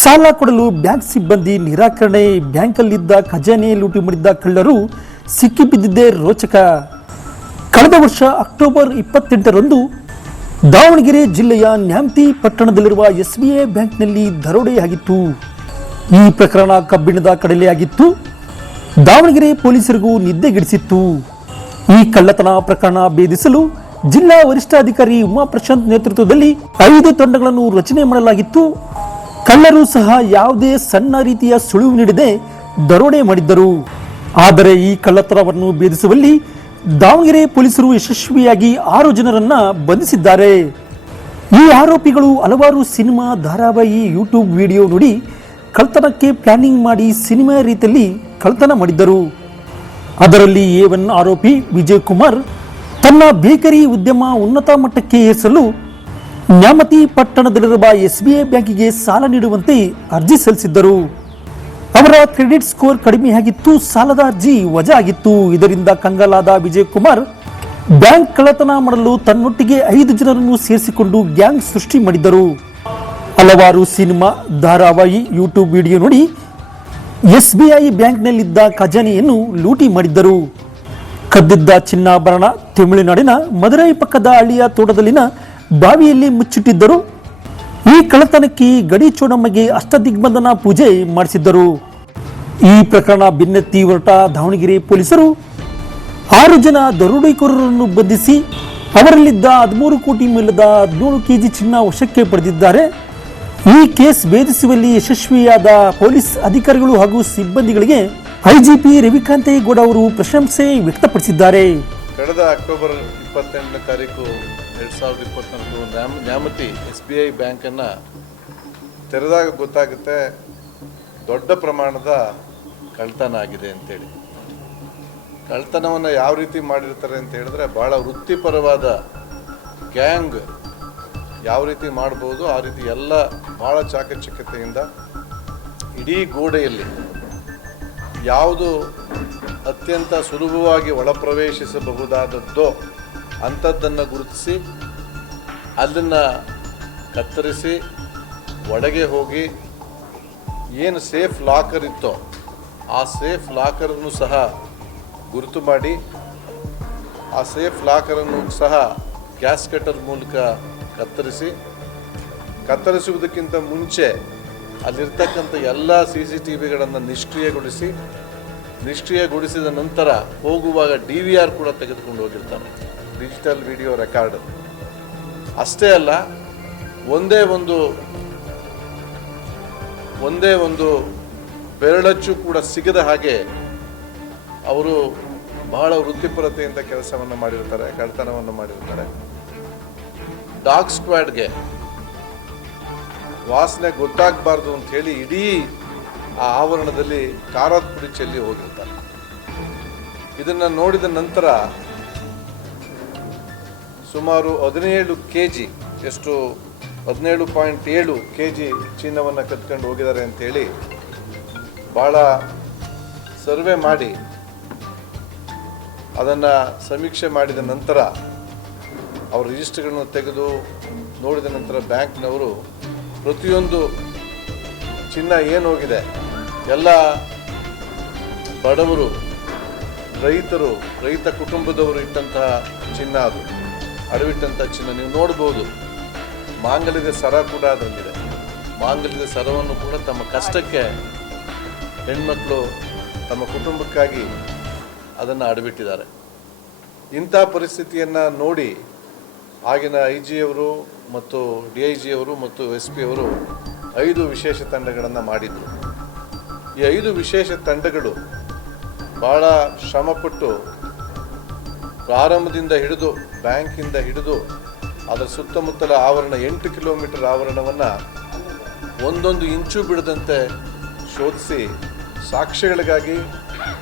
ಸಾಲ ಕೊಡಲು ಬ್ಯಾಂಕ್ ಸಿಬ್ಬಂದಿ ನಿರಾಕರಣೆ, ಬ್ಯಾಂಕಲ್ಲಿದ್ದ ಖಜಾನೆ ಲೂಟಿ ಮಾಡಿದ್ದ ಕಳ್ಳರು ಸಿಕ್ಕಿಬಿದ್ದಿದ್ದೇ ರೋಚಕ. ಕಳೆದ ವರ್ಷ ಅಕ್ಟೋಬರ್ ಇಪ್ಪತ್ತೆಂಟರಂದು ದಾವಣಗೆರೆ ಜಿಲ್ಲೆಯ ನ್ಯಾಮತಿ ಪಟ್ಟಣದಲ್ಲಿರುವ ಎಸ್ಬಿಐ ಬ್ಯಾಂಕ್ನಲ್ಲಿ ದರೋಡೆಯಾಗಿತ್ತು ಈ ಪ್ರಕರಣ ಕಬ್ಬಿಣದ ಕಡಲೆಯಾಗಿತ್ತು ದಾವಣಗೆರೆ ಪೊಲೀಸರಿಗೂ ನಿದ್ದೆಗೆಡಿಸಿತ್ತು ಈ ಕಳ್ಳತನ ಪ್ರಕರಣ ಭೇದಿಸಲು ಜಿಲ್ಲಾ ವರಿಷ್ಠಾಧಿಕಾರಿ ಉಮಾ ಪ್ರಶಾಂತ್ ನೇತೃತ್ವದಲ್ಲಿ ಐದು ತಂಡಗಳನ್ನು ರಚನೆ ಮಾಡಲಾಗಿತ್ತು. ಕಳ್ಳರು ಸಹ ಯಾವುದೇ ಸಣ್ಣ ರೀತಿಯ ಸುಳಿವು ನೀಡದೆ ದರೋಡೆ ಮಾಡಿದ್ದರು. ಆದರೆ ಈ ಕಳ್ಳತನವನ್ನು ಭೇದಿಸುವಲ್ಲಿ ದಾವಣಗೆರೆ ಪೊಲೀಸರು ಯಶಸ್ವಿಯಾಗಿ ಆರು ಜನರನ್ನ ಬಂಧಿಸಿದ್ದಾರೆ. ಈ ಆರೋಪಿಗಳು ಹಲವಾರು ಸಿನಿಮಾ ಧಾರಾವಾಹಿ ಯೂಟ್ಯೂಬ್ ವಿಡಿಯೋ ನೋಡಿ ಕಳ್ತನಕ್ಕೆ ಪ್ಲಾನಿಂಗ್ ಮಾಡಿ ಸಿನಿಮಾ ರೀತಿಯಲ್ಲಿ ಕಳ್ತನ ಮಾಡಿದ್ದರು. ಅದರಲ್ಲಿ ಎ ಆರೋಪಿ ವಿಜಯ್ ಕುಮಾರ್ ತನ್ನ ಬೇಕರಿ ಉದ್ಯಮ ಉನ್ನತ ಮಟ್ಟಕ್ಕೆ ಏರಿಸಲು ನ್ಯಾಮತಿ ಪಟ್ಟಣದಲ್ಲಿರುವ ಎಸ್ಬಿಐ ಬ್ಯಾಂಕಿಗೆ ಸಾಲ ನೀಡುವಂತೆ ಅರ್ಜಿ ಸಲ್ಲಿಸಿದ್ದರು. ಅವರ ಕ್ರೆಡಿಟ್ ಸ್ಕೋರ್ ಕಡಿಮೆಯಾಗಿತ್ತು, ಸಾಲದ ಅರ್ಜಿ ವಜಾ ಆಗಿತ್ತು ಇದರಿಂದ ಕಂಗಾಲಾದ ವಿಜಯ್ ಕುಮಾರ್ ಬ್ಯಾಂಕ್ ಕಳ್ಳತನ ಮಾಡಲು ತನ್ನೊಟ್ಟಿಗೆ ಐದು ಜನರನ್ನು ಸೇರಿಸಿಕೊಂಡು ಗ್ಯಾಂಗ್ ಸೃಷ್ಟಿ ಮಾಡಿದ್ದರು. ಹಲವಾರು ಸಿನಿಮಾ, ಧಾರಾವಾಹಿ, ಯೂಟ್ಯೂಬ್ ವಿಡಿಯೋ ನೋಡಿ ಎಸ್ಬಿಐ ಬ್ಯಾಂಕ್ನಲ್ಲಿದ್ದ ಖಜಾನೆಯನ್ನು ಲೂಟಿ ಮಾಡಿದ್ದರು. ಕದ್ದಿದ್ದ ಚಿನ್ನಾಭರಣ, ತಮಿಳುನಾಡಿನ ಮದುರೈ ಪಕ್ಕದ ಹಳ್ಳಿಯ ತೋಟದಲ್ಲಿನ ಬಾವಿಯಲ್ಲಿ ಮುಚ್ಚಿಟ್ಟಿದ್ದರು. ಈ ಕಳ್ಳತನಕ್ಕೆ ಗಡಿ ಚೋಡಮ್ಮಗೆ ಅಷ್ಟದಿಗ್ಬಂಧನ ಪೂಜೆ ಮಾಡಿಸಿದ್ದರು. ಈ ಪ್ರಕರಣ ಬೆನ್ನತ್ತಿ ಹೊರಟ ದಾವಣಗೆರೆ ಪೊಲೀಸರು ಆರು ಜನ ದರೋಡೆಕೋರರನ್ನು ಬಂಧಿಸಿ ಅವರಲ್ಲಿದ್ದ ಹದಿಮೂರು ಕೋಟಿ ಮೌಲ್ಯದ ಹದಿನೇಳು ಕೆಜಿ ಚಿನ್ನ ವಶಕ್ಕೆ ಪಡೆದಿದ್ದಾರೆ. ಈ ಕೇಸ್ ಭೇದಿಸುವಲ್ಲಿ ಯಶಸ್ವಿಯಾದ ಪೊಲೀಸ್ ಅಧಿಕಾರಿಗಳು ಹಾಗೂ ಸಿಬ್ಬಂದಿಗಳಿಗೆ ಐಜಿಪಿ ರವಿಕಾಂತೇಗೌಡ ಅವರು ಪ್ರಶಂಸೆ ವ್ಯಕ್ತಪಡಿಸಿದ್ದಾರೆ. ಕಳೆದ ಅಕ್ಟೋಬರ್ ಇಪ್ಪತ್ತೆಂಟನೇ ತಾರೀಕು ಎರಡು ಸಾವಿರದ ಇಪ್ಪತ್ತ್ನಾಲ್ಕು ನ್ಯಾಮ್, ನ್ಯಾಮತಿ ಎಸ್ ಬಿ ಐ ಬ್ಯಾಂಕನ್ನು ತೆರೆದಾಗ ಗೊತ್ತಾಗುತ್ತೆ ದೊಡ್ಡ ಪ್ರಮಾಣದ ಕಳ್ತನ ಆಗಿದೆ ಅಂತೇಳಿ. ಕಳ್ತನವನ್ನು ಯಾವ ರೀತಿ ಮಾಡಿರ್ತಾರೆ ಅಂತ ಹೇಳಿದ್ರೆ ಭಾಳ ವೃತ್ತಿಪರವಾದ ಗ್ಯಾಂಗ್ ಯಾವ ರೀತಿ ಮಾಡ್ಬೋದು, ಆ ರೀತಿ ಎಲ್ಲ ಭಾಳ ಚಾಕಚಕ್ಯತೆಯಿಂದ ಇಡೀ ಗೋಡೆಯಲ್ಲಿ ಯಾವುದು ಅತ್ಯಂತ ಸುಲಭವಾಗಿ ಒಳಪ್ರವೇಶಿಸಬಹುದಾದದ್ದೋ ಅಂಥದ್ದನ್ನು ಗುರುತಿಸಿ ಅದನ್ನು ಕತ್ತರಿಸಿ, ಒಳಗೆ ಹೋಗಿ ಏನು ಸೇಫ್ ಲಾಕರ್ ಇತ್ತೋ ಆ ಸೇಫ್ ಲಾಕರನ್ನು ಸಹ ಗುರುತು ಮಾಡಿ, ಆ ಸೇಫ್ ಲಾಕರನ್ನು ಸಹ ಗ್ಯಾಸ್ ಕಟ್ಟರ್ ಮೂಲಕ ಕತ್ತರಿಸಿ, ಕತ್ತರಿಸುವುದಕ್ಕಿಂತ ಮುಂಚೆ ಅಲ್ಲಿರ್ತಕ್ಕಂಥ ಎಲ್ಲ ಸಿ ಸಿ ಟಿ ವಿಗಳನ್ನು ನಿಷ್ಕ್ರಿಯಗೊಳಿಸಿ, ನಿಷ್ಕ್ರಿಯಗೊಳಿಸಿದ ನಂತರ ಹೋಗುವಾಗ ಡಿ ವಿ ಆರ್ ಕೂಡ ತೆಗೆದುಕೊಂಡು ಹೋಗಿರ್ತಾನೆ. ಡಿಜಿಟಲ್ ವಿಡಿಯೋ ರೆಕಾರ್ಡ್ ಅಷ್ಟೇ ಅಲ್ಲ, ಒಂದೇ ಒಂದು ಒಂದೇ ಒಂದು ಬೆರಳಚ್ಚು ಕೂಡ ಸಿಗದ ಹಾಗೆ ಅವರು ಬಹಳ ವೃತ್ತಿಪರತೆಯಿಂದ ಕೆಲಸವನ್ನು ಮಾಡಿರ್ತಾರೆ ಕಳ್ತನವನ್ನು ಮಾಡಿರ್ತಾರೆ. ಡಾಗ್ ಸ್ಕ್ವಾಡ್ಗೆ ವಾಸನೆ ಗೊತ್ತಾಗಬಾರ್ದು ಅಂತ ಹೇಳಿ ಇಡೀ ಆ ಆವರಣದಲ್ಲಿ ಖಾರದ ಪುಡಿ ಚೆಲ್ಲಿ ಹೋಗಿರ್ತಾರೆ. ಇದನ್ನು ನೋಡಿದ ನಂತರ ಸುಮಾರು ಹದಿನೇಳು ಕೆ ಜಿ ಎಷ್ಟು, ಹದಿನೇಳು ಪಾಯಿಂಟ್ ಏಳು ಕೆ ಜಿ ಚಿನ್ನವನ್ನು ಕತ್ಕೊಂಡು ಹೋಗಿದ್ದಾರೆ ಅಂತೇಳಿ ಭಾಳ ಸರ್ವೆ ಮಾಡಿ, ಅದನ್ನು ಸಮೀಕ್ಷೆ ಮಾಡಿದ ನಂತರ ಅವ್ರ ರಿಜಿಸ್ಟ್ರ್ಗಳನ್ನು ತೆಗೆದು ನೋಡಿದ ನಂತರ ಬ್ಯಾಂಕ್ನವರು ಪ್ರತಿಯೊಂದು ಚಿನ್ನ ಏನು ಹೋಗಿದೆ, ಎಲ್ಲ ಬಡವರು, ರೈತರು, ರೈತ ಕುಟುಂಬದವರು ಇಟ್ಟಂತಹ ಚಿನ್ನ ಅದು. ಅಡವಿಟ್ಟಂತಹ ಚಿನ್ನ ನೀವು ನೋಡ್ಬೋದು. ಮಾಂಗಲ್ಯದ ಸರ ಕೂಡ ಅದರಲ್ಲಿದೆ. ಮಾಂಗಲ್ಯದ ಸರವನ್ನು ಕೂಡ ತಮ್ಮ ಕಷ್ಟಕ್ಕೆ ಹೆಣ್ಮಕ್ಳು ತಮ್ಮ ಕುಟುಂಬಕ್ಕಾಗಿ ಅದನ್ನು ಅಡವಿಟ್ಟಿದ್ದಾರೆ. ಇಂಥ ಪರಿಸ್ಥಿತಿಯನ್ನು ನೋಡಿ ಆಗಿನ ಐ ಜಿಯವರು ಮತ್ತು ಡಿ ಐ ಜಿಯವರು ಮತ್ತು ಎಸ್ ಪಿ ಅವರು ಐದು ವಿಶೇಷ ತಂಡಗಳನ್ನು ಮಾಡಿದರು. ಈ ಐದು ವಿಶೇಷ ತಂಡಗಳು ಭಾಳ ಶ್ರಮಪಟ್ಟು ಪ್ರಾರಂಭದಿಂದ ಹಿಡಿದು ಬ್ಯಾಂಕಿಂದ ಹಿಡಿದು ಅದರ ಸುತ್ತಮುತ್ತಲ ಆವರಣ ಎಂಟು ಕಿಲೋಮೀಟರ್ ಆವರಣವನ್ನು ಒಂದೊಂದು ಇಂಚು ಬಿಡದಂತೆ ಶೋಧಿಸಿ ಸಾಕ್ಷ್ಯಗಳಿಗಾಗಿ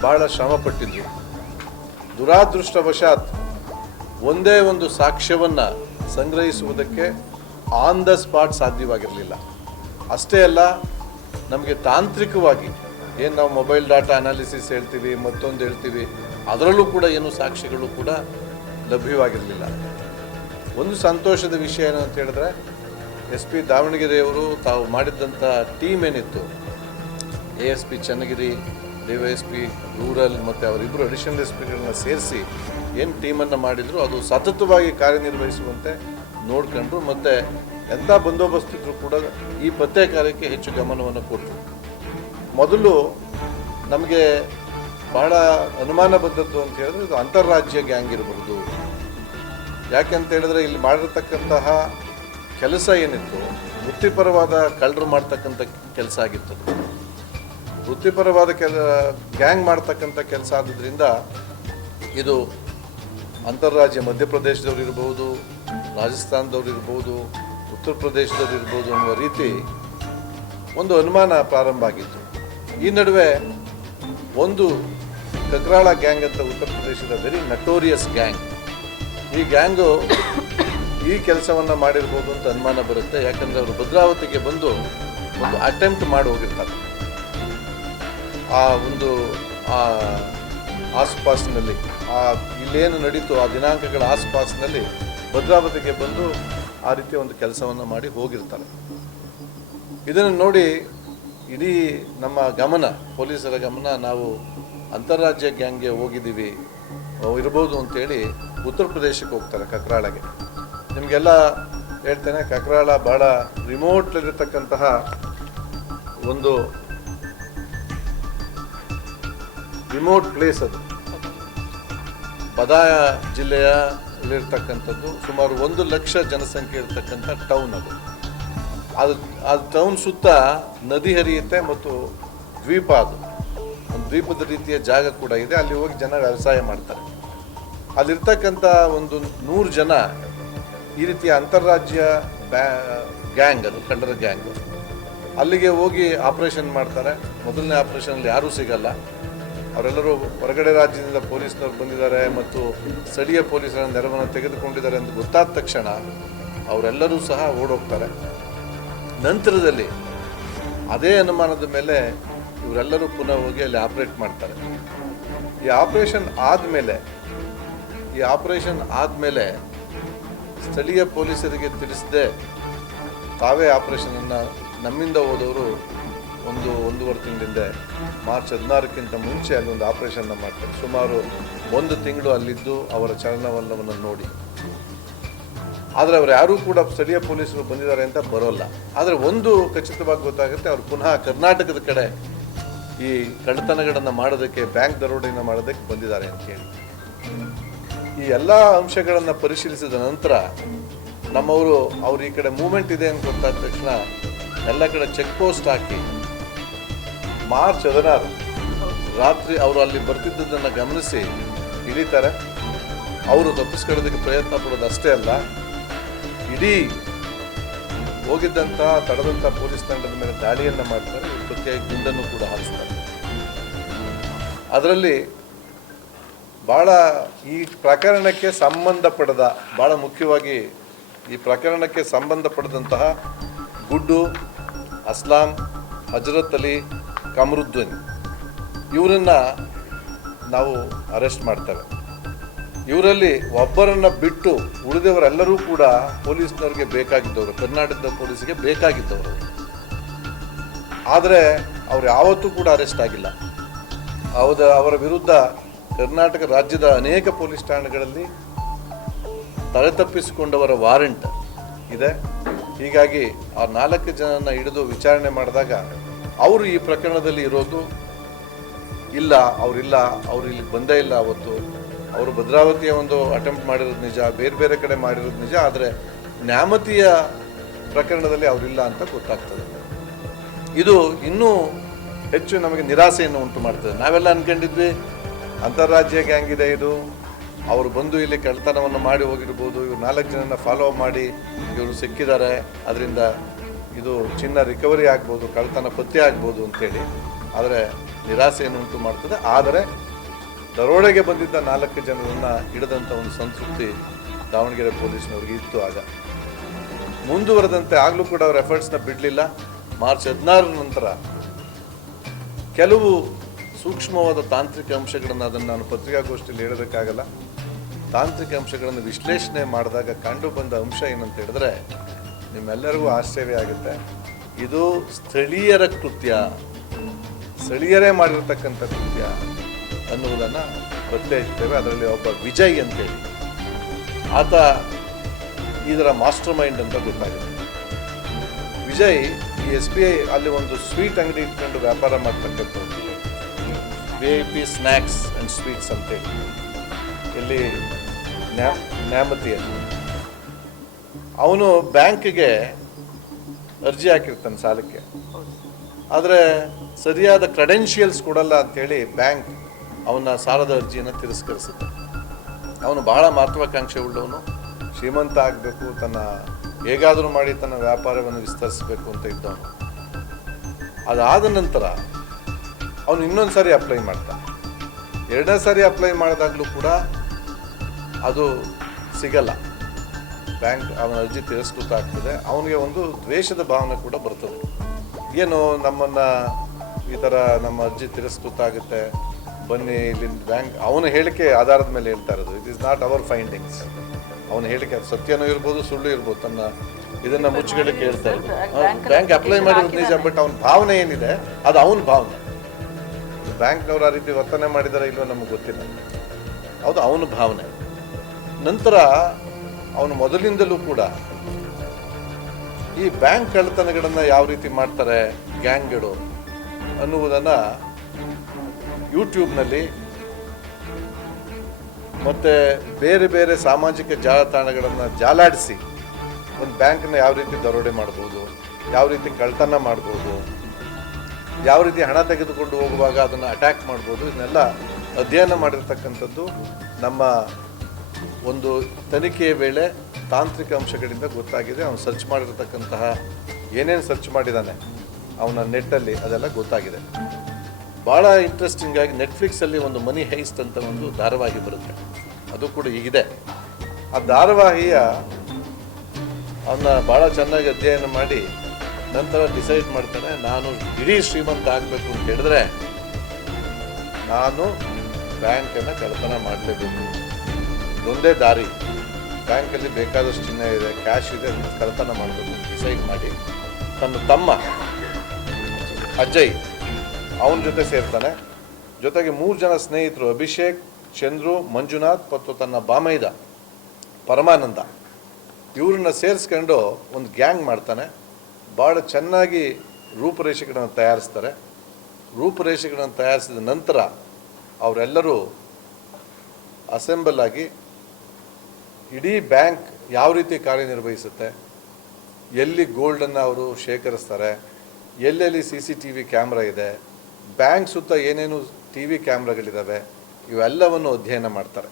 ಬಹಳ ಶ್ರಮಪಟ್ಟಿದ್ರು ದುರಾದೃಷ್ಟವಶಾತ್ ಒಂದೇ ಒಂದು ಸಾಕ್ಷ್ಯವನ್ನು ಸಂಗ್ರಹಿಸುವುದಕ್ಕೆ ಆನ್ ದ ಸ್ಪಾಟ್ ಸಾಧ್ಯವಾಗಿರಲಿಲ್ಲ. ಅಷ್ಟೇ ಅಲ್ಲ, ನಮಗೆ ತಾಂತ್ರಿಕವಾಗಿ ಏನು ನಾವು ಮೊಬೈಲ್ ಡಾಟಾ ಅನಾಲಿಸಿಸ್ ಹೇಳ್ತೀವಿ, ಮತ್ತೊಂದು ಹೇಳ್ತೀವಿ ಅದರಲ್ಲೂ ಕೂಡ ಏನು ಸಾಕ್ಷಿಗಳು ಕೂಡ ಲಭ್ಯವಾಗಿರಲಿಲ್ಲ. ಒಂದು ಸಂತೋಷದ ವಿಷಯ ಏನು ಅಂತ ಹೇಳಿದ್ರೆ, ಎಸ್ ಪಿ ದಾವಣಗೆರೆಯವರು ತಾವು ಮಾಡಿದ್ದಂಥ ಟೀಮ್ ಏನಿತ್ತು, A S P Channagiri, D Y S P, rural ಮತ್ತು ಅವರಿಬ್ಬರು ಅಡಿಷನಲ್ ಎಸ್ ಪಿಗಳನ್ನ ಸೇರಿಸಿ ಏನು ಟೀಮನ್ನು ಮಾಡಿದ್ರು, ಅದು ಸತತವಾಗಿ ಕಾರ್ಯನಿರ್ವಹಿಸುವಂತೆ ನೋಡ್ಕೊಂಡ್ರು ಮತ್ತು ಎಂಥ ಬಂದೋಬಸ್ತ್ ಇದ್ದರೂ ಕೂಡ ಈ ಪತ್ತೆ ಕಾರ್ಯಕ್ಕೆ ಹೆಚ್ಚು ಗಮನವನ್ನು ಕೊಟ್ಟರು. ಮೊದಲು ನಮಗೆ ಬಹಳ ಅನುಮಾನ ಬಂದದ್ದು ಅಂತ ಹೇಳಿದ್ರೆ ಇದು ಅಂತಾರಾಜ್ಯ ಗ್ಯಾಂಗ್ ಇರಬಹುದು ಯಾಕೆಂತ ಹೇಳಿದ್ರೆ ಇಲ್ಲಿ ಮಾಡಿರ್ತಕ್ಕಂತಹ ಕೆಲಸ ಏನಿತ್ತು, ವೃತ್ತಿಪರವಾದ ಕಳ್ಳರು ಮಾಡ್ತಕ್ಕಂಥ ಕೆಲಸ ಆಗಿತ್ತು ವೃತ್ತಿಪರವಾದ ಕೆಲ, ಗ್ಯಾಂಗ್ ಮಾಡ್ತಕ್ಕಂಥ ಕೆಲಸ ಆದ್ರಿಂದ ಇದು ಅಂತಾರಾಜ್ಯ ಮಧ್ಯಪ್ರದೇಶದವ್ರು ಇರ್ಬೋದು, ರಾಜಸ್ಥಾನದವ್ರು ಇರ್ಬೋದು, ಉತ್ತರ ಪ್ರದೇಶದವ್ರು ಇರ್ಬೋದು ಅನ್ನುವ ರೀತಿ ಒಂದು ಅನುಮಾನ ಪ್ರಾರಂಭ ಆಗಿತ್ತು. ಈ ನಡುವೆ ಒಂದು ಕಗ್ರಾಳ ಗ್ಯಾಂಗ್ ಅಂತ ಉತ್ತರ ಪ್ರದೇಶದ ವೆರಿ ನಟೋರಿಯಸ್ ಗ್ಯಾಂಗ್ ಈ ಗ್ಯಾಂಗು ಈ ಕೆಲಸವನ್ನು ಮಾಡಿರ್ಬೋದು ಅಂತ ಅನುಮಾನ ಬರುತ್ತೆ. ಯಾಕಂದರೆ ಅವರು ಭದ್ರಾವತಿಗೆ ಬಂದು ಒಂದು ಅಟೆಂಪ್ಟ್ ಮಾಡಿ ಹೋಗಿರ್ತಾರೆ. ಆ ಒಂದು, ಆ ಆಸುಪಾಸಿನಲ್ಲಿ, ಆ ಇಲ್ಲೇನು ನಡೀತು ಆ ದಿನಾಂಕಗಳ ಆಸ್ಪಾಸ್ನಲ್ಲಿ ಭದ್ರಾವತಿಗೆ ಬಂದು ಆ ರೀತಿಯ ಒಂದು ಕೆಲಸವನ್ನು ಮಾಡಿ ಹೋಗಿರ್ತಾರೆ. ಇದನ್ನು ನೋಡಿ ಇಡೀ ನಮ್ಮ ಗಮನ, ಪೊಲೀಸರ ಗಮನ ನಾವು ಅಂತಾರಾಜ್ಯ ಗ್ಯಾಂಗ್ಗೆ ಹೋಗಿದ್ದೀವಿ. ಇರ್ಬೋದು ಅಂತೇಳಿ ಉತ್ತರ ಪ್ರದೇಶಕ್ಕೆ ಹೋಗ್ತಾರೆ ಕಕ್ರಾಳಗೆ. ನಿಮಗೆಲ್ಲ ಹೇಳ್ತೇನೆ, ಕಕ್ರಾಳ ಭಾಳ ರಿಮೋಟ್ಲಿರತಕ್ಕಂತಹ ಒಂದು ರಿಮೋಟ್ ಪ್ಲೇಸ್ ಅದು. ಬದಾಯ ಜಿಲ್ಲೆಯಲ್ಲಿರ್ತಕ್ಕಂಥದ್ದು ಸುಮಾರು ಒಂದು ಲಕ್ಷ ಜನಸಂಖ್ಯೆ ಇರತಕ್ಕಂಥ ಟೌನ್ ಅದು. ಅದು, ಆ ಟೌನ್ ಸುತ್ತ ನದಿ ಹರಿಯುತ್ತೆ ಮತ್ತು ದ್ವೀಪ ಅದು. ದ್ವೀಪದ ರೀತಿಯ ಜಾಗ ಕೂಡ ಇದೆ. ಅಲ್ಲಿ ಹೋಗಿ ಜನ ವ್ಯವಸಾಯ ಮಾಡ್ತಾರೆ. ಅಲ್ಲಿರ್ತಕ್ಕಂಥ ಒಂದು ನೂರು ಜನ ಈ ರೀತಿಯ ಅಂತಾರಾಜ್ಯ ಬ್ಯಾ, ಗ್ಯಾಂಗ್ ಅದು ಕಂಡರ ಗ್ಯಾಂಗ್. ಅಲ್ಲಿಗೆ ಹೋಗಿ ಆಪರೇಷನ್ ಮಾಡ್ತಾರೆ. ಮೊದಲನೇ ಆಪ್ರೇಷನಲ್ಲಿ ಯಾರೂ ಸಿಗಲ್ಲ. ಅವರೆಲ್ಲರೂ ಹೊರಗಡೆ ರಾಜ್ಯದಿಂದ ಪೊಲೀಸ್ನವ್ರು ಬಂದಿದ್ದಾರೆ ಮತ್ತು ಸ್ಥಳೀಯ ಪೊಲೀಸರ ನೆರವನ್ನು ತೆಗೆದುಕೊಂಡಿದ್ದಾರೆ ಅಂತ ಗೊತ್ತಾದ ತಕ್ಷಣ ಅವರೆಲ್ಲರೂ ಸಹ ಓಡೋಗ್ತಾರೆ. ನಂತರದಲ್ಲಿ ಅದೇ ಅನುಮಾನದ ಮೇಲೆ ಇವರೆಲ್ಲರೂ ಪುನಃ ಹೋಗಿ ಅಲ್ಲಿ ಆಪರೇಟ್ ಮಾಡ್ತಾರೆ. ಈ ಆಪರೇಷನ್ ಆದಮೇಲೆ, ಈ ಆಪರೇಷನ್ ಆದಮೇಲೆ ಸ್ಥಳೀಯ ಪೊಲೀಸರಿಗೆ ತಿಳಿಸದೆ ತಾವೇ ಆಪರೇಷನನ್ನು ನಮ್ಮಿಂದ ಹೋದವರು ಒಂದು ಒಂದೂವರೆ ತಿಂಗಳಿಂದ ಮಾರ್ಚ್ ಹದಿನಾರಕ್ಕಿಂತ ಮುಂಚೆ ಅಲ್ಲಿ ಒಂದು ಆಪರೇಷನ್ನ ಮಾಡ್ತಾರೆ. ಸುಮಾರು ಒಂದು ತಿಂಗಳು ಅಲ್ಲಿದ್ದು ಅವರ ಚಲನವಲನವನ್ನು ನೋಡಿ. ಆದರೆ ಅವ್ರು ಯಾರೂ ಕೂಡ ಸ್ಥಳೀಯ ಪೊಲೀಸರು ಬಂದಿದ್ದಾರೆ ಅಂತ ಬರೋಲ್ಲ. ಆದರೆ ಒಂದು ಖಚಿತವಾಗಿ ಗೊತ್ತಾಗುತ್ತೆ, ಅವ್ರು ಪುನಃ ಕರ್ನಾಟಕದ ಕಡೆ ಈ ಕಳ್ಳತನಗಳನ್ನು ಮಾಡೋದಕ್ಕೆ ಬ್ಯಾಂಕ್ ದರೋಡೆಯನ್ನು ಮಾಡೋದಕ್ಕೆ ಬಂದಿದ್ದಾರೆ ಅಂತ ಹೇಳಿ. ಈ ಎಲ್ಲ ಅಂಶಗಳನ್ನು ಪರಿಶೀಲಿಸಿದ ನಂತರ ನಮ್ಮವರು ಅವ್ರು ಈ ಕಡೆ ಮೂಮೆಂಟ್ ಇದೆ ಅಂತ ಗೊತ್ತಾದ ತಕ್ಷಣ ಎಲ್ಲ ಕಡೆ ಚೆಕ್ ಪೋಸ್ಟ್ ಹಾಕಿ ಮಾರ್ಚ್ ಹದಿನಾರು ರಾತ್ರಿ ಅವರು ಅಲ್ಲಿ ಬರ್ತಿದ್ದದನ್ನು ಗಮನಿಸಿ ಇಳಿತಾರೆ. ಅವರು ತಪ್ಪಿಸ್ಕೊಳ್ಳೋದಕ್ಕೆ ಪ್ರಯತ್ನ ಪಡೋದು ಅಷ್ಟೇ ಅಲ್ಲ, ಇಡೀ ಹೋಗಿದ್ದಂಥ ತಡೆದಂಥ ಪೊಲೀಸ್ ತಂಡದ ಮೇಲೆ ದಾಳಿಯನ್ನು ಮಾಡ್ತಾರೆ. ಪ್ರತ್ಯೇಕ ಗುಂಡನ್ನು ಕೂಡ ಹಾರಿಸ್ತಾರೆ. ಅದರಲ್ಲಿ ಭಾಳ ಈ ಪ್ರಕರಣಕ್ಕೆ ಸಂಬಂಧಪಡದ ಭಾಳ ಮುಖ್ಯವಾಗಿ ಈ ಪ್ರಕರಣಕ್ಕೆ ಸಂಬಂಧಪಡದಂತಹ ಗುಡ್ಡು, ಅಸ್ಲಾಂ, ಹಜರತ್ ಅಲಿ, ಕಮರುದ್ದೀನ್ ಇವರನ್ನು ನಾವು ಅರೆಸ್ಟ್ ಮಾಡ್ತೇವೆ. ಇವರಲ್ಲಿ ಒಬ್ಬರನ್ನು ಬಿಟ್ಟು ಉಳಿದವರೆಲ್ಲರೂ ಕೂಡ ಪೊಲೀಸ್ನವ್ರಿಗೆ ಬೇಕಾಗಿದ್ದವರು, ಕರ್ನಾಟಕದ ಪೊಲೀಸಿಗೆ ಬೇಕಾಗಿದ್ದವರು. ಆದರೆ ಅವರು ಯಾವತ್ತೂ ಕೂಡ ಅರೆಸ್ಟ್ ಆಗಿಲ್ಲ. ಅವದ ಅವರ ವಿರುದ್ಧ ಕರ್ನಾಟಕ ರಾಜ್ಯದ ಅನೇಕ ಪೊಲೀಸ್ ಠಾಣೆಗಳಲ್ಲಿ ತಲೆತಪ್ಪಿಸಿಕೊಂಡವರ ವಾರೆಂಟ್ ಇದೆ. ಹೀಗಾಗಿ ಆ ನಾಲ್ಕು ಜನನ ಹಿಡಿದು ವಿಚಾರಣೆ ಮಾಡಿದಾಗ ಅವರು ಈ ಪ್ರಕರಣದಲ್ಲಿ ಇರೋದು ಇಲ್ಲ, ಅವರಿಲ್ಲ, ಅವರು ಇಲ್ಲಿ ಬಂದೇ ಇಲ್ಲ ಅವತ್ತು. ಅವರು ಭದ್ರಾವತಿಯ ಒಂದು ಅಟೆಂಪ್ಟ್ ಮಾಡಿರೋದು ನಿಜ, ಬೇರೆ ಬೇರೆ ಕಡೆ ಮಾಡಿರೋದು ನಿಜ, ಆದರೆ ನ್ಯಾಮತಿಯ ಪ್ರಕರಣದಲ್ಲಿ ಅವರಿಲ್ಲ ಅಂತ ಗೊತ್ತಾಗ್ತದೆ. ಇದು ಇನ್ನೂ ಹೆಚ್ಚು ನಮಗೆ ನಿರಾಸೆಯನ್ನು ಉಂಟು ಮಾಡ್ತದೆ ನಾವೆಲ್ಲ ಅನ್ಕೊಂಡಿದ್ವಿ, ಅಂತಾರಾಜ್ಯ ಗ್ಯಾಂಗ್ ಇದೆ ಇದು. ಅವರು ಬಂದು ಇಲ್ಲಿ ಕಳ್ತನವನ್ನು ಮಾಡಿ ಹೋಗಿರ್ಬೋದು. ಇವರು ನಾಲ್ಕು ಜನನ ಫಾಲೋ ಮಾಡಿ ಇವರು ಸಿಕ್ಕಿದ್ದಾರೆ. ಅದರಿಂದ ಇದು ಚಿನ್ನ ರಿಕವರಿ ಆಗ್ಬೋದು ಕಳ್ತನ ಪತ್ತೆ ಆಗ್ಬೋದು ಅಂತೇಳಿ. ಆದರೆ ನಿರಾಸೆಯನ್ನು ಉಂಟು ಮಾಡ್ತದೆ ಆದರೆ ದರೋಡೆಗೆ ಬಂದಿದ್ದ ನಾಲ್ಕು ಜನರನ್ನು ಹಿಡಿದಂಥ ಒಂದು ಸಂತೃಪ್ತಿ ದಾವಣಗೆರೆ ಪೊಲೀಸ್ನವ್ರಿಗೆ ಇತ್ತು ಆಗ. ಮುಂದುವರೆದಂತೆ ಆಗಲೂ ಕೂಡ ಅವ್ರ ಎಫರ್ಟ್ಸ್ನ ಬಿಡಲಿಲ್ಲ. ಮಾರ್ಚ್ ಹದಿನಾರರ ನಂತರ ಕೆಲವು ಸೂಕ್ಷ್ಮವಾದ ತಾಂತ್ರಿಕ ಅಂಶಗಳನ್ನು ಅದನ್ನು ನಾನು ಪತ್ರಿಕಾಗೋಷ್ಠಿಯಲ್ಲಿ ಹೇಳೋದಕ್ಕಾಗಲ್ಲ. ತಾಂತ್ರಿಕ ಅಂಶಗಳನ್ನು ವಿಶ್ಲೇಷಣೆ ಮಾಡಿದಾಗ ಕಂಡು ಬಂದ ಅಂಶ ಏನಂತ ಹೇಳಿದ್ರೆ ನಿಮ್ಮೆಲ್ಲರಿಗೂ ಆಶ್ಚರ್ಯ ಆಗುತ್ತೆ. ಇದು ಸ್ಥಳೀಯರ ಕೃತ್ಯ, ಸ್ಥಳೀಯರೇ ಮಾಡಿರ್ತಕ್ಕಂಥ ಕೃತ್ಯ ಅನ್ನುವುದನ್ನು ಪ್ರತ್ಯೇಕಿಸ್ತೇವೆ. ಅದರಲ್ಲಿ ಒಬ್ಬ ವಿಜಯ್ ಅಂತೇಳಿ. ಆತ ಇದರ ಮಾಸ್ಟರ್ ಮೈಂಡ್ ಅಂತ ಗೊತ್ತಾಗಿದೆ ವಿಜಯ್ ಈ ಎಸ್ ಬಿ ಐ ಅಲ್ಲಿ ಒಂದು ಸ್ವೀಟ್ ಅಂಗಡಿ ಇಟ್ಕೊಂಡು ವ್ಯಾಪಾರ ಮಾಡ್ತಕ್ಕಂಥದ್ದು. V I P snacks and sweets ಅಂತೇಳಿ ಇಲ್ಲಿ ನ್ಯಾ, ನ್ಯಾಮತಿಯಲ್ಲಿ. ಅವನು ಬ್ಯಾಂಕಿಗೆ ಅರ್ಜಿ ಹಾಕಿರ್ತಾನೆ ಸಾಲಕ್ಕೆ. ಆದರೆ ಸರಿಯಾದ ಕ್ರೆಡೆನ್ಷಿಯಲ್ಸ್ ಕೊಡಲ್ಲ ಅಂಥೇಳಿ ಬ್ಯಾಂಕ್ ಅವನ ಸಾಲದ ಅರ್ಜಿಯನ್ನು ತಿರಸ್ಕರಿಸುತ್ತೆ. ಅವನು ಬಹಳ ಮಹತ್ವಾಕಾಂಕ್ಷೆ ಉಳ್ಳವನು. ಶ್ರೀಮಂತ ಆಗಬೇಕು, ತನ್ನ ಹೇಗಾದರೂ ಮಾಡಿ ತನ್ನ ವ್ಯಾಪಾರವನ್ನು ವಿಸ್ತರಿಸಬೇಕು ಅಂತ ಇದ್ದವನು. ಅದಾದ ನಂತರ ಅವನು ಇನ್ನೊಂದು ಸಾರಿ ಅಪ್ಲೈ ಮಾಡ್ತಾನೆ. ಎರಡನೇ ಸಾರಿ ಅಪ್ಲೈ ಮಾಡಿದಾಗಲೂ ಕೂಡ ಅದು ಸಿಗಲ್ಲ. ಬ್ಯಾಂಕ್ ಅವನ ಅರ್ಜಿ ತಿರಸ್ಕೃತ ಆಗ್ತದೆ. ಅವನಿಗೆ ಒಂದು ದ್ವೇಷದ ಭಾವನೆ ಕೂಡ ಬರ್ತದೆ. ಏನು ನಮ್ಮನ್ನು ಈ ಥರ ನಮ್ಮ ಅರ್ಜಿ ತಿರಸ್ಕೃತ ಆಗುತ್ತೆ. ಬನ್ನಿ ಇಲ್ಲಿ ಬ್ಯಾಂಕ್ ಅವನ ಹೇಳಿಕೆ ಆಧಾರದ ಮೇಲೆ ಹೇಳ್ತಾ ಇರೋದು. It is not our findings ಅವನ ಹೇಳಿಕೆ ಅದು ಸತ್ಯನೂ ಇರ್ಬೋದು ಸುಳ್ಳು ಇರ್ಬೋದು ತನ್ನ ಇದನ್ನ ಮುಚ್ಚುಗಳಿಗೆ ಕೇಳ್ತಾರೆ ಬ್ಯಾಂಕ್ ಅಪ್ಲೈ ಮಾಡಿರೋದು ನಿಜ ಬಟ್ ಅವನ ಭಾವನೆ ಏನಿದೆ ಅದು ಅವನ ಭಾವನೆ. ಬ್ಯಾಂಕ್ನವ್ರು ಆ ರೀತಿ ವರ್ತನೆ ಮಾಡಿದಾರೆ ಇಲ್ವೋ ನಮಗೆ ಗೊತ್ತಿಲ್ಲ. ಅದು ಅವನ ಭಾವನೆ. ನಂತರ ಅವನು ಮೊದಲಿಂದಲೂ ಕೂಡ ಈ ಬ್ಯಾಂಕ್ ಕಳ್ಳತನಗಳನ್ನು ಯಾವ ರೀತಿ ಮಾಡ್ತಾರೆ ಗ್ಯಾಂಗ್ಗಳು ಅನ್ನುವುದನ್ನು ಯೂಟ್ಯೂಬ್ನಲ್ಲಿ ಮತ್ತು ಬೇರೆ ಬೇರೆ ಸಾಮಾಜಿಕ ಜಾಲತಾಣಗಳನ್ನು ಜಾಲಾಡಿಸಿ ಒಂದು ಬ್ಯಾಂಕನ್ನ ಯಾವ ರೀತಿ ದರೋಡೆ ಮಾಡ್ಬೋದು, ಯಾವ ರೀತಿ ಕಳ್ತನ ಮಾಡ್ಬೋದು, ಯಾವ ರೀತಿ ಹಣ ತೆಗೆದುಕೊಂಡು ಹೋಗುವಾಗ ಅದನ್ನು ಅಟ್ಯಾಕ್ ಮಾಡ್ಬೋದು, ಇದನ್ನೆಲ್ಲ ಅಧ್ಯಯನ ಮಾಡಿರ್ತಕ್ಕಂಥದ್ದು ನಮ್ಮ ಒಂದು ತನಿಖೆಯ ವೇಳೆ ತಾಂತ್ರಿಕ ಅಂಶಗಳಿಂದ ಗೊತ್ತಾಗಿದೆ. ಅವನು ಸರ್ಚ್ ಮಾಡಿರತಕ್ಕಂತಹ ಏನೇನು ಸರ್ಚ್ ಮಾಡಿದ್ದಾನೆ ಅವನ ನೆಟ್ಟಲ್ಲಿ ಅದೆಲ್ಲ ಗೊತ್ತಾಗಿದೆ. ಭಾಳ ಇಂಟ್ರೆಸ್ಟಿಂಗ್ ಆಗಿ ನೆಟ್ಫ್ಲಿಕ್ಸಲ್ಲಿ ಒಂದು ಮನಿ ಹೈಸ್ಟ್ ಅಂತ ಒಂದು ಧಾರಾವಾಹಿ ಬರುತ್ತೆ. ಅದು ಕೂಡ ಈಗಿದೆ ಆ ಧಾರಾವಾಹಿಯ ಅವನ್ನ ಭಾಳ ಚೆನ್ನಾಗಿ ಅಧ್ಯಯನ ಮಾಡಿ ನಂತರ ಡಿಸೈಡ್ ಮಾಡ್ತಾನೆ, ನಾನು ಇಡೀ ಶ್ರೀಮಂತ ಆಗಬೇಕು ಅಂತ ಹೇಳಿದ್ರೆ ನಾನು ಬ್ಯಾಂಕನ್ನು ಕಳ್ತನ ಮಾಡಲೇಬೇಕು. ಒಂದೇ ದಾರಿ. ಬ್ಯಾಂಕಲ್ಲಿ ಬೇಕಾದಷ್ಟು ಚಿನ್ನ ಇದೆ ಕ್ಯಾಶ್ ಇದೆ ಕಳ್ತನ ಮಾಡಬೇಕು. ಡಿಸೈಡ್ ಮಾಡಿ, ತನ್ನ ತಮ್ಮ ಅಜಯ್ ಅವನ ಜೊತೆ ಸೇರ್ತಾನೆ. ಜೊತೆಗೆ ಮೂರು ಜನ ಸ್ನೇಹಿತರು, ಅಭಿಷೇಕ್, ಚಂದ್ರು, ಮಂಜುನಾಥ್ ಮತ್ತು ತನ್ನ ಬಾಮೈದ, ಪರಮಾನಂದ. ಇವ್ರನ್ನ ಸೇರಿಸ್ಕೊಂಡು ಒಂದು ಗ್ಯಾಂಗ್ ಮಾಡ್ತಾನೆ. ಭಾಳ ಚೆನ್ನಾಗಿ ರೂಪುರೇಷೆಗಳನ್ನು ತಯಾರಿಸ್ತಾರೆ. ರೂಪುರೇಷೆಗಳನ್ನು ತಯಾರಿಸಿದ ನಂತರ ಅವರೆಲ್ಲರೂ ಅಸೆಂಬಲ್ ಆಗಿ ಇಡೀ ಬ್ಯಾಂಕ್ ಯಾವ ರೀತಿ ಕಾರ್ಯನಿರ್ವಹಿಸುತ್ತೆ, ಎಲ್ಲಿ ಗೋಲ್ಡನ್ನು ಅವರು ಶೇಖರಿಸ್ತಾರೆ, ಎಲ್ಲೆಲ್ಲಿ C C T V camera ಇದೆ ಬ್ಯಾಂಕ್ ಸುತ್ತ ಏನೇನು ಟಿ ವಿ ಕ್ಯಾಮ್ರಾಗಳಿದ್ದಾವೆ ಇವೆಲ್ಲವನ್ನು ಅಧ್ಯಯನ ಮಾಡ್ತಾರೆ.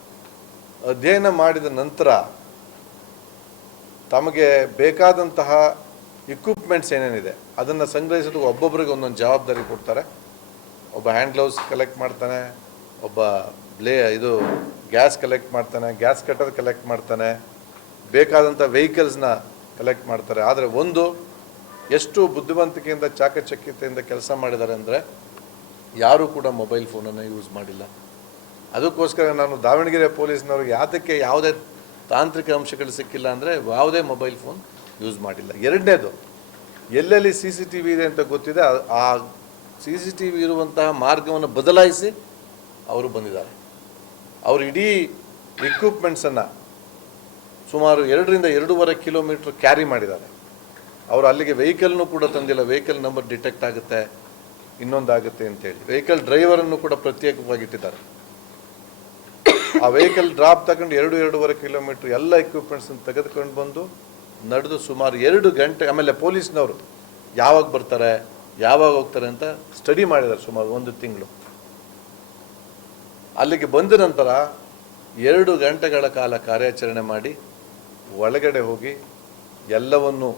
ಅಧ್ಯಯನ ಮಾಡಿದ ನಂತರ ತಮಗೆ ಬೇಕಾದಂತಹ ಇಕ್ವಿಪ್ಮೆಂಟ್ಸ್ ಏನೇನಿದೆ, ಅದನ್ನು ಸಂಗ್ರಹಿಸೋದು ಒಬ್ಬೊಬ್ಬರಿಗೆ ಒಂದೊಂದು ಜವಾಬ್ದಾರಿ ಕೊಡ್ತಾರೆ. ಒಬ್ಬ ಹ್ಯಾಂಡ್ ಗ್ಲೌಸ್ ಕಲೆಕ್ಟ್ ಮಾಡ್ತಾನೆ, ಒಬ್ಬ ಬ್ಲೇ, ಇದು ಗ್ಯಾಸ್ ಕಲೆಕ್ಟ್ ಮಾಡ್ತಾನೆ ಗ್ಯಾಸ್ ಕಟ್ಟರ್ ಕಲೆಕ್ಟ್ ಮಾಡ್ತಾನೆ, ಬೇಕಾದಂಥ ವೆಹಿಕಲ್ಸ್ನ ಕಲೆಕ್ಟ್ ಮಾಡ್ತಾರೆ. ಆದರೆ ಒಂದು, ಎಷ್ಟು ಬುದ್ಧಿವಂತಿಕೆಯಿಂದ, ಚಾಕಚಕ್ಯತೆಯಿಂದ ಕೆಲಸ ಮಾಡಿದ್ದಾರೆ ಅಂದರೆ ಯಾರೂ ಕೂಡ ಮೊಬೈಲ್ ಫೋನನ್ನು ಯೂಸ್ ಮಾಡಿಲ್ಲ. ಅದಕ್ಕೋಸ್ಕರ ನಾನು ದಾವಣಗೆರೆ ಪೊಲೀಸ್ನವ್ರಿಗೆ ಯಾತಕ್ಕೆ ಯಾವುದೇ ತಾಂತ್ರಿಕ ಅಂಶಗಳು ಸಿಕ್ಕಿಲ್ಲ ಅಂದರೆ ಯಾವುದೇ ಮೊಬೈಲ್ ಫೋನ್ ಯೂಸ್ ಮಾಡಿಲ್ಲ. ಎರಡನೇದು, ಎಲ್ಲೆಲ್ಲಿ ಸಿ ಸಿ ಟಿ ವಿ ಇದೆ ಅಂತ ಗೊತ್ತಿದೆ, ಆ- ಸಿ ಸಿ ಟಿ ವಿ ಇರುವಂತಹ ಮಾರ್ಗವನ್ನು ಬದಲಾಯಿಸಿ ಅವರು ಬಂದಿದ್ದಾರೆ. ಅವರು ಇಡೀ ಇಕ್ವಿಪ್ಮೆಂಟ್ಸನ್ನು ಸುಮಾರು ಎರಡರಿಂದ ಎರಡೂವರೆ ಕಿಲೋಮೀಟ್ರ್ ಕ್ಯಾರಿ ಮಾಡಿದ್ದಾರೆ. ಅವರು ಅಲ್ಲಿಗೆ ವೆಹಿಕಲ್ನು ಕೂಡ ತಂದಿಲ್ಲ. ವೆಹಿಕಲ್ ನಂಬರ್ ಡಿಟೆಕ್ಟ್ ಆಗುತ್ತೆ. ಇನ್ನೊಂದಾಗುತ್ತೆ ಅಂತೇಳಿ ವೆಹಿಕಲ್ ಡ್ರೈವರನ್ನು ಕೂಡ ಪ್ರತ್ಯೇಕವಾಗಿಟ್ಟಿದ್ದಾರೆ ಆ ವೆಹಿಕಲ್ ಡ್ರಾಪ್ ತಗೊಂಡು ಎರಡು, ಎರಡೂವರೆ ಕಿಲೋಮೀಟರ್ ಎಲ್ಲ ಎಕ್ವಿಪ್ಮೆಂಟ್ಸನ್ನು ತೆಗೆದುಕೊಂಡು ಬಂದು ನಡೆದು ಸುಮಾರು ಎರಡು ಗಂಟೆ, ಆಮೇಲೆ ಪೊಲೀಸ್ನವರು ಯಾವಾಗ ಬರ್ತಾರೆ, ಯಾವಾಗ ಹೋಗ್ತಾರೆ ಅಂತ ಸ್ಟಡಿ ಮಾಡಿದ್ದಾರೆ ಸುಮಾರು ಒಂದು ತಿಂಗಳು. ಅಲ್ಲಿಗೆ ಬಂದ ನಂತರ ಎರಡು ಗಂಟೆಗಳ ಕಾಲ ಕಾರ್ಯಾಚರಣೆ ಮಾಡಿ ಒಳಗಡೆ ಹೋಗಿ ಎಲ್ಲವನ್ನು,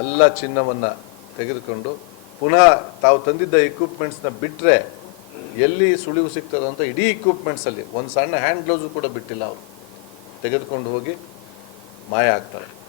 ಎಲ್ಲ ಚಿನ್ನವನ್ನು ತೆಗೆದುಕೊಂಡು ಪುನಃ ತಾವು ತಂದಿದ್ದ ಇಕ್ವಿಪ್ಮೆಂಟ್ಸ್ನ ಬಿಟ್ಟರೆ ಎಲ್ಲಿ ಸುಳಿವು ಸಿಗ್ತದೆ ಅಂತ ಇಡೀ ಇಕ್ವಿಪ್ಮೆಂಟ್ಸಲ್ಲಿ ಒಂದು ಸಣ್ಣ ಹ್ಯಾಂಡ್ ಗ್ಲೌಸು ಕೂಡ ಬಿಟ್ಟಿಲ್ಲ ಅವರು. ತೆಗೆದುಕೊಂಡು ಹೋಗಿ ಮಾಯ ಆಗ್ತಾರೆ.